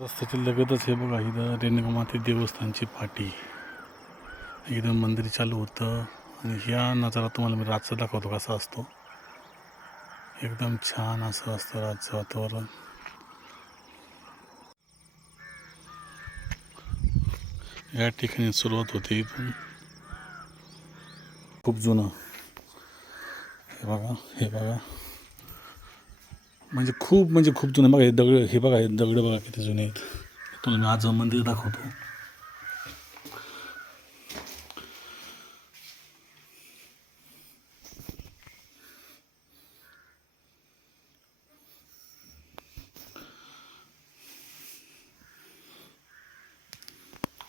रस्त्याच्या लगतच हे बघा, इथं रेणुकामाते देवस्थानची पाटी, इथं मंदिर चालू होतं. आणि ह्या नजारा तुम्हाला मी रातचा दाखवतो कसा असतो. एकदम छान असं असतं रातचं वातावरण. या ठिकाणी सुरुवात होते इथून. खूप जुनं हे बघा म्हणजे खूप जुनं बघा. हे दगड, हे बघा, हे दगड बघा किती जुने आहेत. तुम्हाला मी आज मंदिर दाखवतो.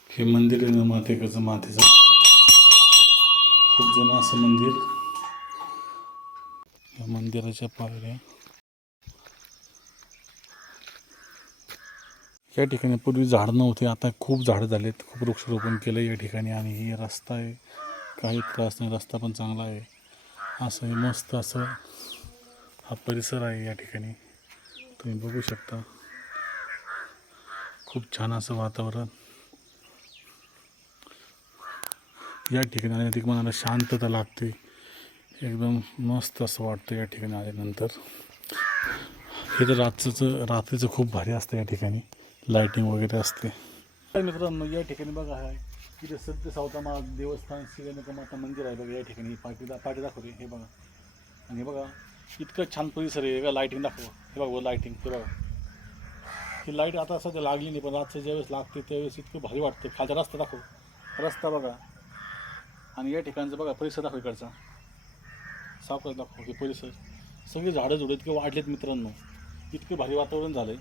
हे मंदिर आहे ना मातेचं खूप जुनं असं मंदिर. या मंदिराच्या पायऱ्या, या ठिकाणी पूर्वी झाड नव्हते, आता खूप झाडं झालेत, खूप वृक्षारोपण केलं या ठिकाणी. आणि हे रस्ता आहे, काही त्रास नाही, रस्ता पण चांगला आहे. असं मस्त असं हा परिसर आहे या ठिकाणी, तुम्ही बघू शकता. खूप छान असं वातावरण या ठिकाणी आल्यानंतर मनाला शांतता लागते. एकदम मस्त असं वाटतं या ठिकाणी आल्यानंतर. हे तर रात्रीचं खूप भारी असतं या ठिकाणी, लाईटिंग वगैरे असते. मित्रांनो, या ठिकाणी बघा आहे तिथे सत्य सावता देवस्थान श्रीरेणुकामाता मंदिर आहे बघा. या ठिकाणी पाठी दाखवते, हे बघा. आणि हे बघा इतकं छान परिसर आहे. बघा लाईटिंग दाखव, हे बघा लाईटिंग, हे बघा. ही लाईट आता सध्या लागली नाही, पण रातचं ज्यावेळेस लागते त्यावेळेस इतकं भारी वाटतं. खालचा रस्ता दाखव, रस्ता बघा. आणि या ठिकाणचं बघा परिसर दाखव, इकडचा सावकाश दाखव. हे परिसर सगळे झाडं इतके वाढलेत मित्रांनो, इतके भारी वातावरण झालं आहे.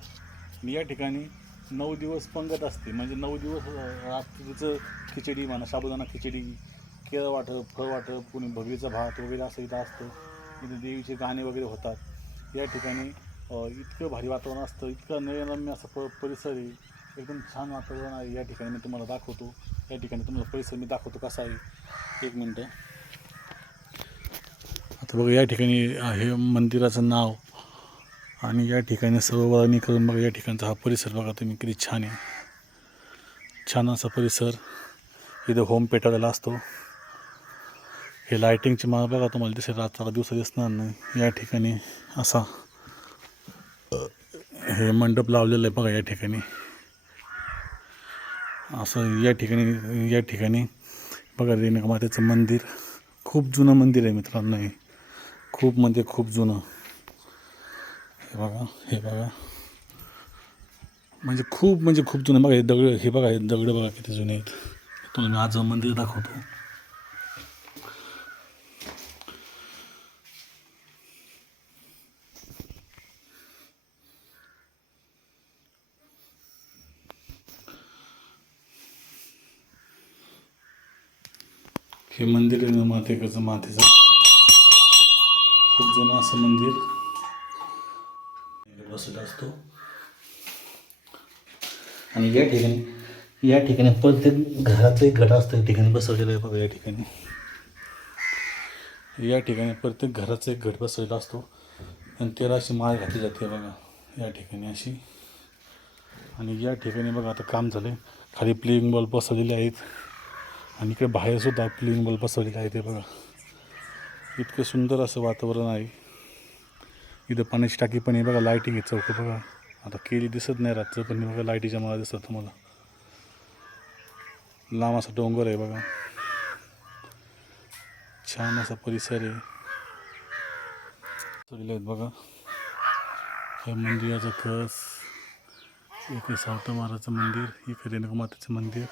मी या ठिकाणी 9 दिवस पंगत असते, म्हणजे 9 दिवस रात्रीचं खिचडी म्हणा, साबुदाणा खिचडी, केळं वाटप, फळ वाटप, कोणी भगरीचा भात वगैरे असं इथं असतं. इथे देवीचे गाणे वगैरे होतात या ठिकाणी. इतकं भारी वातावरण असतं, इतकं नयनरम्य असं परिसर आहे. एकदम छान वातावरण आहे या ठिकाणी. मी तुम्हाला दाखवतो, या ठिकाणी तुम्हाला परिसर मी दाखवतो कसा आहे. 1 मिनटं. आता बघा या ठिकाणी हे मंदिराचं नाव, आणि या ठिकाणी सर्व करून बघा या ठिकाणचा हा परिसर बघा तुम्ही किती छान आहे. छान असा परिसर. इथं होम पेटवलेला असतो. हे लायटिंगची माळ बघा तुम्हाला दिसेल, रात्र दिवसा दिसणार नाही. या ठिकाणी असा हे मंडप लावलेलं आहे बघा या ठिकाणी. असं या ठिकाणी बघा रेणुकामातेचं मंदिर. खूप जुनं मंदिर आहे मित्रांनो हे, खूप जुनं. हे बघा म्हणजे खूप जुनं बघा. हे दगड बघा किती जुने आहेत. तुम्हाला मी आज मंदिर दाखवतो. हे मंदिर आहे ना मातेचं खूप जुनं असं मंदिर बसलेला असतो. आणि या ठिकाणी प्रत्येक घराचं एक घट असतं, या ठिकाणी बसवलेलं आहे बघा. या ठिकाणी प्रत्येक घराचा एक घट बसवलेला असतो, आणि त्याला अशी माळ घातली जाते बघा या ठिकाणी अशी. आणि या ठिकाणी बघा आता काम झालं, खाली प्लेइंग बॉल बसवलेले आहेत, आणि इकडे बाहेरसुद्धा प्लेइंग बॉल बसवलेले आहेत. हे बघा इतकं सुंदर असं वातावरण आहे. इथं पाण्याची टाकी पण आहे बघा. लाईटिंग आहे चौक बघा. आता केली दिसत नाही रातचं, पण बघा लाईटीच्या मला दिसतात तुम्हाला. लांब असा डोंगर आहे बघा, छान असा परिसर आहे. आहेत बघा हे मंदिराचं कस. एक सावता महाराजचं मंदिर, एक रेणुकामातेचं मंदिर.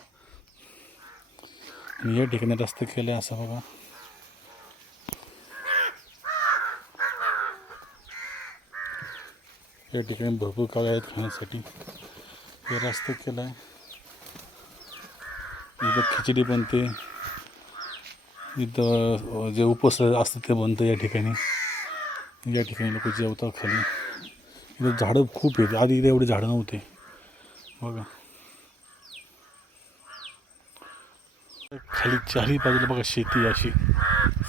आणि या ठिकाणी रस्ते केले असं बघा. या ठिकाणी भरपूर काळे आहेत खाण्यासाठी. हे रस्ते केला आहे. इथं खिचडी बनते, इथं जे उपवास असतं ते बनतं या ठिकाणी. लोक जेवतात खाली. इथं झाडं खूप आहेत, आधी इथे एवढे झाडं नव्हते बघा. खाली चारही बाजूला बघा शेती, अशी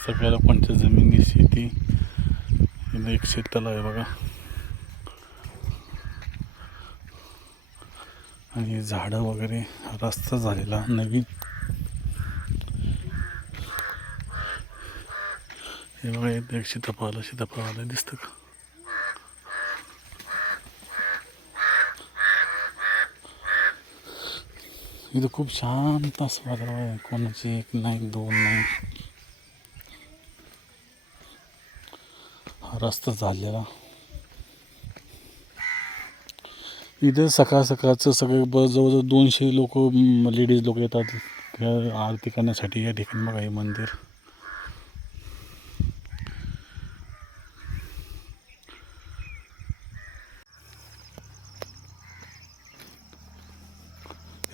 सगळ्या लोकांच्या जमिनी शेती. इथं एक शेततळं आहे बघा. आणि झाडं वगैरे, रस्ता झालेला नवीन. हे बघा इथे एक सीताफळ दिसतं का? इथं खूप शांत असं वातावरण आहे, कोणाची एक नाही दोन नाही. हा रस्ता झालेला. इथे सकाळ सकाळचं सगळे जवळजवळ 200 लोक, लेडीज लोक येतात आरती करण्यासाठी या ठिकाणी. बघा हे मंदिर.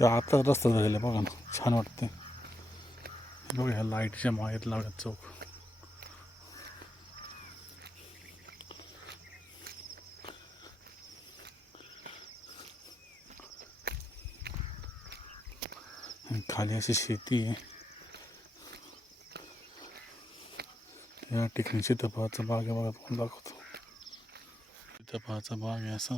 आता रस्ता झालेला बघा ना, छान वाटते. बघा ह्या लाईटच्या मागेत लागत चौक. खाली अशी शेती आहे. या ठिकाणी सीताफळाचा बाग आहे बघा, तुम्हाला दाखवतो. सीताफळाचा बाग आहे असा.